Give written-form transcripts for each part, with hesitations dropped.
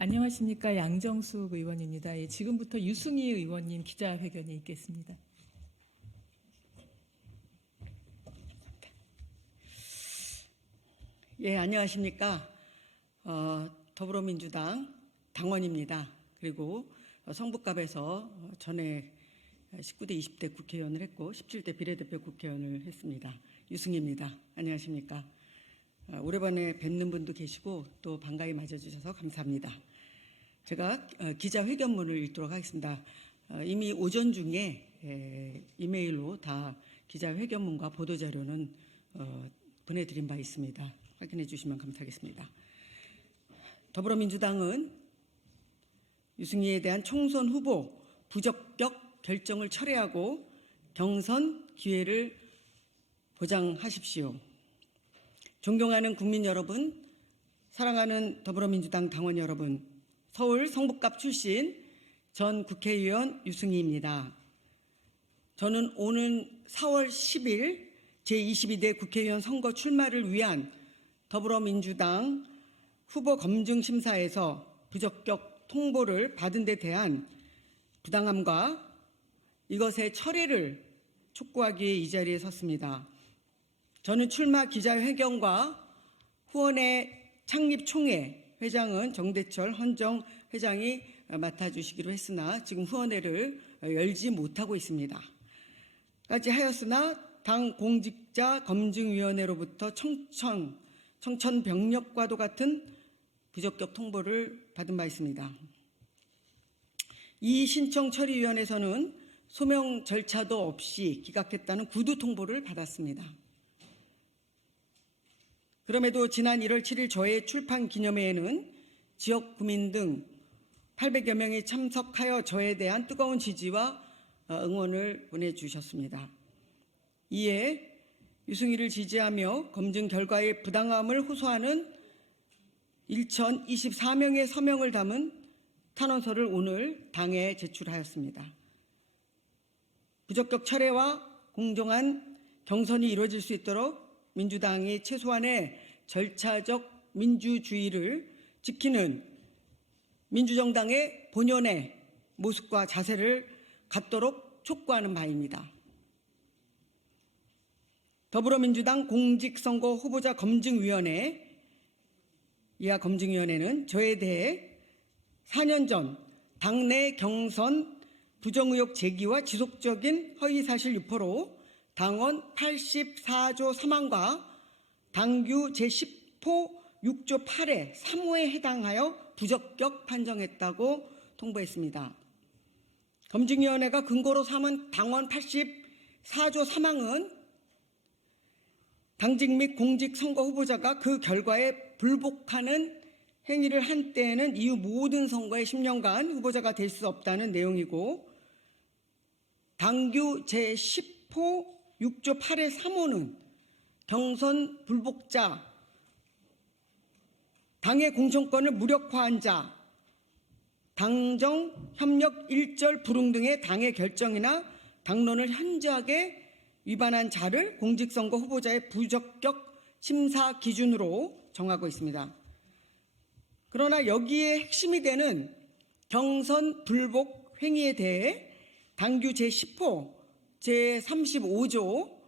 안녕하십니까. 양정숙 의원입니다. 예, 지금부터 유승희 의원님 기자회견이 있겠습니다. 예, 안녕하십니까. 더불어민주당 당원입니다. 그리고 성북갑에서 전에 19대 20대 국회의원을 했고 17대 비례대표 국회의원을 했습니다. 유승희입니다. 안녕하십니까. 오래반에 뵙는 분도 계시고 또 반가이 맞아주셔서 감사합니다. 제가 기자회견문을 읽도록 하겠습니다. 이미 오전 중에 이메일로 다 기자회견문과 보도자료는 보내드린 바 있습니다. 확인해 주시면 감사하겠습니다. 더불어민주당은 유승희에 대한 총선 후보 부적격 결정을 철회하고 경선 기회를 보장하십시오. 존경하는 국민 여러분, 사랑하는 더불어민주당 당원 여러분, 서울 성북갑 출신 전 국회의원 유승희입니다. 저는 오는 4월 10일 제22대 국회의원 선거 출마를 위한 더불어민주당 후보 검증심사에서 부적격 통보를 받은 데 대한 부당함과 이것의 철회를 촉구하기 위해 이 자리에 섰습니다. 저는 출마 기자회견과 후원의 창립총회 회장은 정대철 헌정 회장이 맡아주시기로 했으나 지금 후원회를 열지 못하고 있습니다. 까지 하였으나 당 공직자 검증위원회로부터 청천벽력과도 같은 부적격 통보를 받은 바 있습니다. 이 신청 처리위원회에서는 소명 절차도 없이 기각했다는 구두 통보를 받았습니다. 그럼에도 지난 1월 7일 저의 출판 기념회에는 지역 구민 등 800여 명이 참석하여 저에 대한 뜨거운 지지와 응원을 보내주셨습니다. 이에 유승희를 지지하며 검증 결과의 부당함을 호소하는 1,024명의 서명을 담은 탄원서를 오늘 당에 제출하였습니다. 부적격 철회와 공정한 경선이 이루어질 수 있도록 민주당이 최소한의 절차적 민주주의를 지키는 민주정당의 본연의 모습과 자세를 갖도록 촉구하는 바입니다. 더불어민주당 공직선거 후보자 검증위원회, 이하 검증위원회는 저에 대해 4년 전 당내 경선 부정의혹 제기와 지속적인 허위사실 유포로 당원 84조 3항과 당규 제10호 6조 8의 3호에 해당하여 부적격 판정했다고 통보했습니다. 검증위원회가 근거로 삼은 당원 84조 3항은 당직 및 공직선거 후보자가 그 결과에 불복하는 행위를 한 때에는 이후 모든 선거에 10년간 후보자가 될 수 없다는 내용이고, 당규 제10호 6조 8의 3호는 경선 불복자, 당의 공천권을 무력화한 자, 당정 협력 일절 불응 등의 당의 결정이나 당론을 현저하게 위반한 자를 공직선거 후보자의 부적격 심사 기준으로 정하고 있습니다. 그러나 여기에 핵심이 되는 경선 불복 행위에 대해 당규 제10호 제35조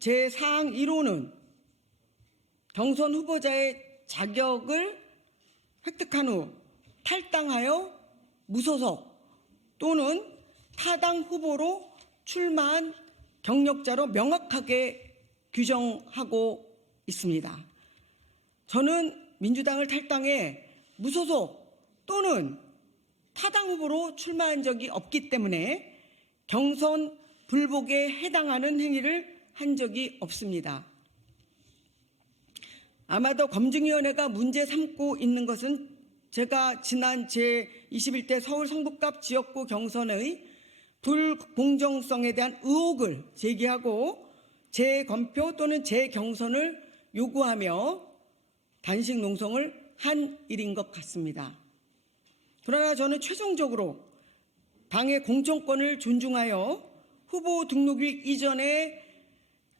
제4항 1호는 경선 후보자의 자격을 획득한 후 탈당하여 무소속 또는 타당 후보로 출마한 경력자로 명확하게 규정하고 있습니다. 저는 민주당을 탈당해 무소속 또는 타당 후보로 출마한 적이 없기 때문에 경선 불복에 해당하는 행위를 한 적이 없습니다. 아마도 검증위원회가 문제 삼고 있는 것은 제가 지난 제21대 서울 성북갑 지역구 경선의 불공정성에 대한 의혹을 제기하고 재검표 또는 재경선을 요구하며 단식 농성을 한 일인 것 같습니다. 그러나 저는 최종적으로 당의 공천권을 존중하여 후보 등록일 이전에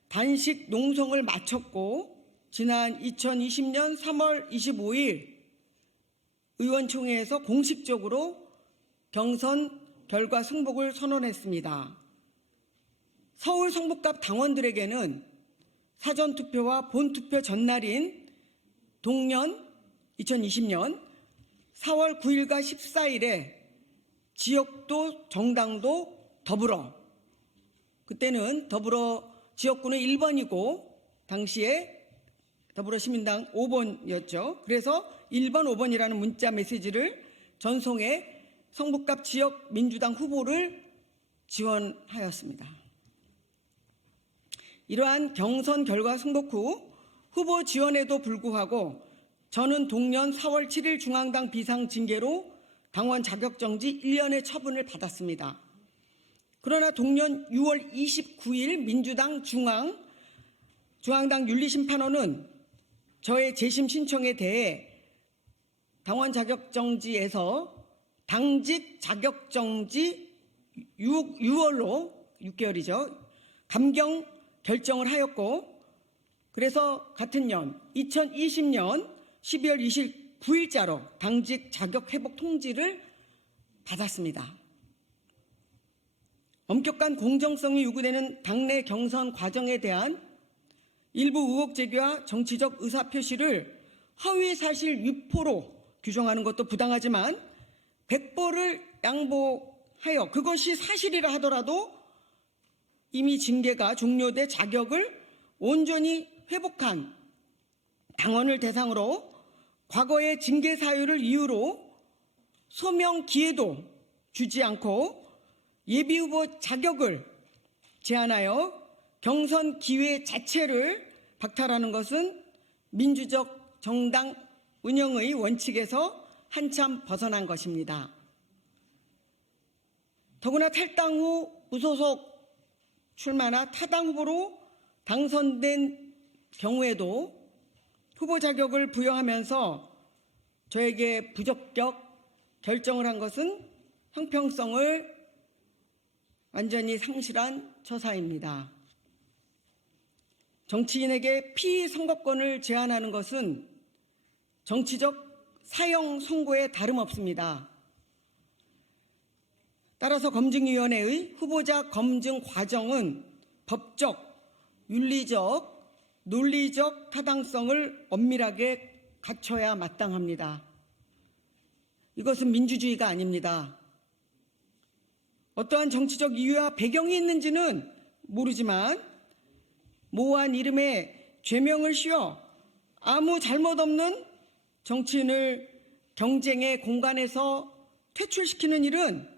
단식 농성을 마쳤고 지난 2020년 3월 25일 의원총회에서 공식적으로 경선 결과 승복을 선언했습니다. 서울 성북갑 당원들에게는 사전투표와 본투표 전날인 동년 2020년 4월 9일과 14일에 지역도 정당도 더불어, 그때는 더불어 지역구는 1번이고 당시에 더불어시민당 5번이었죠. 그래서 1번, 5번이라는 문자 메시지를 전송해 성북갑 지역 민주당 후보를 지원하였습니다. 이러한 경선 결과 승복 후 후보 지원에도 불구하고 저는 동년 4월 7일 중앙당 비상징계로 당원 자격정지 1년의 처분을 받았습니다. 그러나 동년 6월 29일 민주당 중앙당 윤리심판원은 저의 재심 신청에 대해 당원 자격정지에서 당직 자격정지 6개월이죠. 감경 결정을 하였고, 그래서 같은 년 2020년 12월 29일자로 당직 자격 회복 통지를 받았습니다. 엄격한 공정성이 요구되는 당내 경선 과정에 대한 일부 의혹 제기와 정치적 의사표시를 허위 사실 유포로 규정하는 것도 부당하지만 백보를 양보하여 그것이 사실이라 하더라도 이미 징계가 종료돼 자격을 온전히 회복한 당원을 대상으로 과거의 징계 사유를 이유로 소명 기회도 주지 않고 예비후보 자격을 제한하여 경선 기회 자체를 박탈하는 것은 민주적 정당 운영의 원칙에서 한참 벗어난 것입니다. 더구나 탈당 후 무소속 출마나 타당 후보로 당선된 경우에도 후보 자격을 부여하면서 저에게 부적격 결정을 한 것은 형평성을 완전히 상실한 처사입니다. 정치인에게 피선거권을 제한하는 것은 정치적 사형 선고에 다름없습니다. 따라서 검증위원회의 후보자 검증 과정은 법적, 윤리적, 논리적 타당성을 엄밀하게 갖춰야 마땅합니다. 이것은 민주주의가 아닙니다. 어떠한 정치적 이유와 배경이 있는지는 모르지만 모호한 이름에 죄명을 씌워 아무 잘못 없는 정치인을 경쟁의 공간에서 퇴출시키는 일은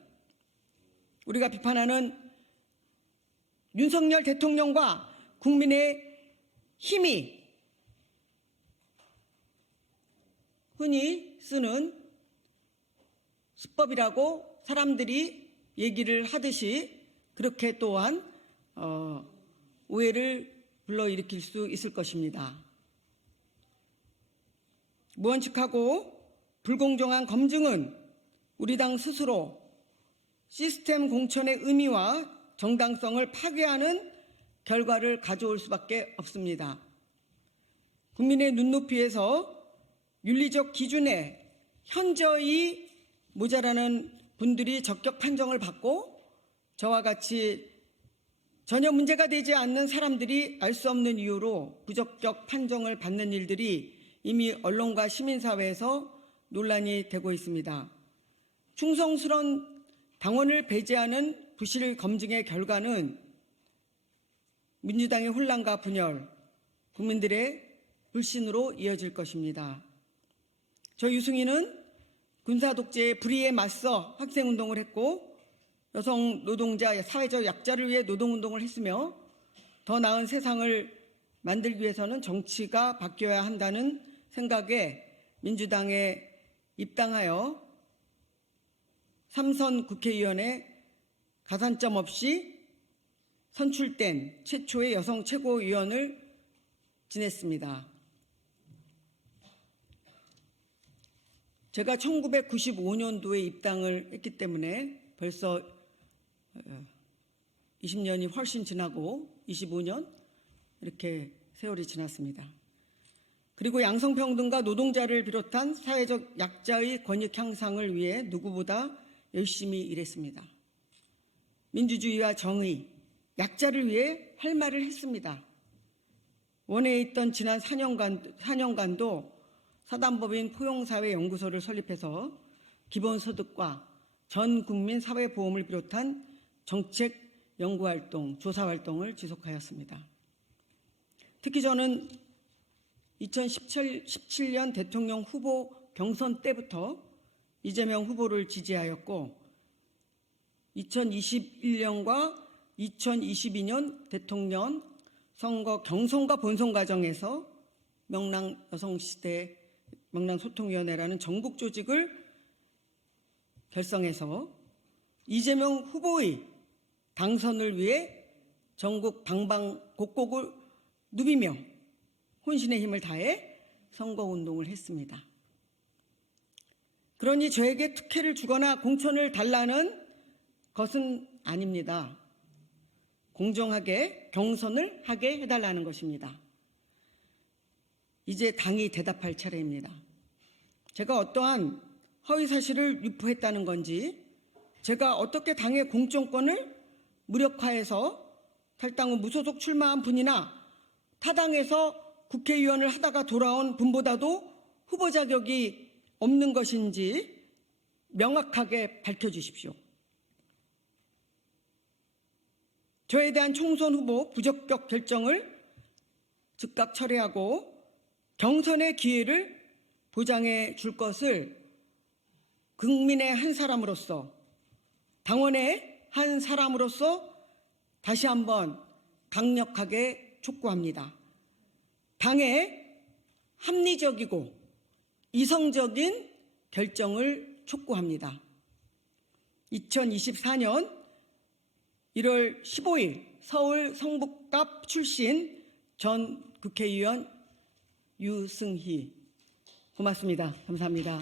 우리가 비판하는 윤석열 대통령과 국민의 힘이 흔히 쓰는 수법이라고 사람들이 얘기를 하듯이 그렇게 또한 오해를 불러일으킬 수 있을 것입니다. 무원칙하고 불공정한 검증은 우리 당 스스로 시스템 공천의 의미와 정당성을 파괴하는 결과를 가져올 수밖에 없습니다. 국민의 눈높이에서 윤리적 기준에 현저히 모자라는 분들이 적격 판정을 받고 저와 같이 전혀 문제가 되지 않는 사람들이 알 수 없는 이유로 부적격 판정을 받는 일들이 이미 언론과 시민사회에서 논란이 되고 있습니다. 충성스러운 당원을 배제하는 부실 검증의 결과는 민주당의 혼란과 분열, 국민들의 불신으로 이어질 것입니다. 저 유승희는 군사독재의 불의에 맞서 학생운동을 했고 여성 노동자, 사회적 약자를 위해 노동운동을 했으며 더 나은 세상을 만들기 위해서는 정치가 바뀌어야 한다는 생각에 민주당에 입당하여 3선 국회의원에 가산점 없이 선출된 최초의 여성 최고위원을 지냈습니다. 제가 1995년도에 입당을 했기 때문에 벌써 20년이 훨씬 지나고 25년 이렇게 세월이 지났습니다. 그리고 양성평등과 노동자를 비롯한 사회적 약자의 권익 향상을 위해 누구보다 열심히 일했습니다. 민주주의와 정의, 약자를 위해 할 말을 했습니다. 원외에 있던 지난 4년간도 사단법인 포용사회연구소를 설립해서 기본소득과 전 국민 사회보험을 비롯한 정책 연구활동, 조사활동을 지속하였습니다. 특히 저는 2017년 대통령 후보 경선 때부터 이재명 후보를 지지하였고 2021년과 2022년 대통령 선거 경선과 본선 과정에서 명랑여성시대 명랑소통위원회라는 전국 조직을 결성해서 이재명 후보의 당선을 위해 전국 방방곡곡을 누비며 혼신의 힘을 다해 선거운동을 했습니다. 그러니 저에게 특혜를 주거나 공천을 달라는 것은 아닙니다. 공정하게 경선을 하게 해달라는 것입니다. 이제 당이 대답할 차례입니다. 제가 어떠한 허위사실을 유포했다는 건지, 제가 어떻게 당의 공천권을 무력화해서 탈당 후 무소속 출마한 분이나 타당에서 국회의원을 하다가 돌아온 분보다도 후보 자격이 없는 것인지 명확하게 밝혀주십시오. 저에 대한 총선 후보 부적격 결정을 즉각 철회하고 경선의 기회를 보장해 줄 것을 국민의 한 사람으로서, 당원의 한 사람으로서 다시 한번 강력하게 촉구합니다. 당의 합리적이고 이성적인 결정을 촉구합니다. 2024년 1월 15일 서울 성북갑 출신 전 국회의원 유승희. 고맙습니다. 감사합니다.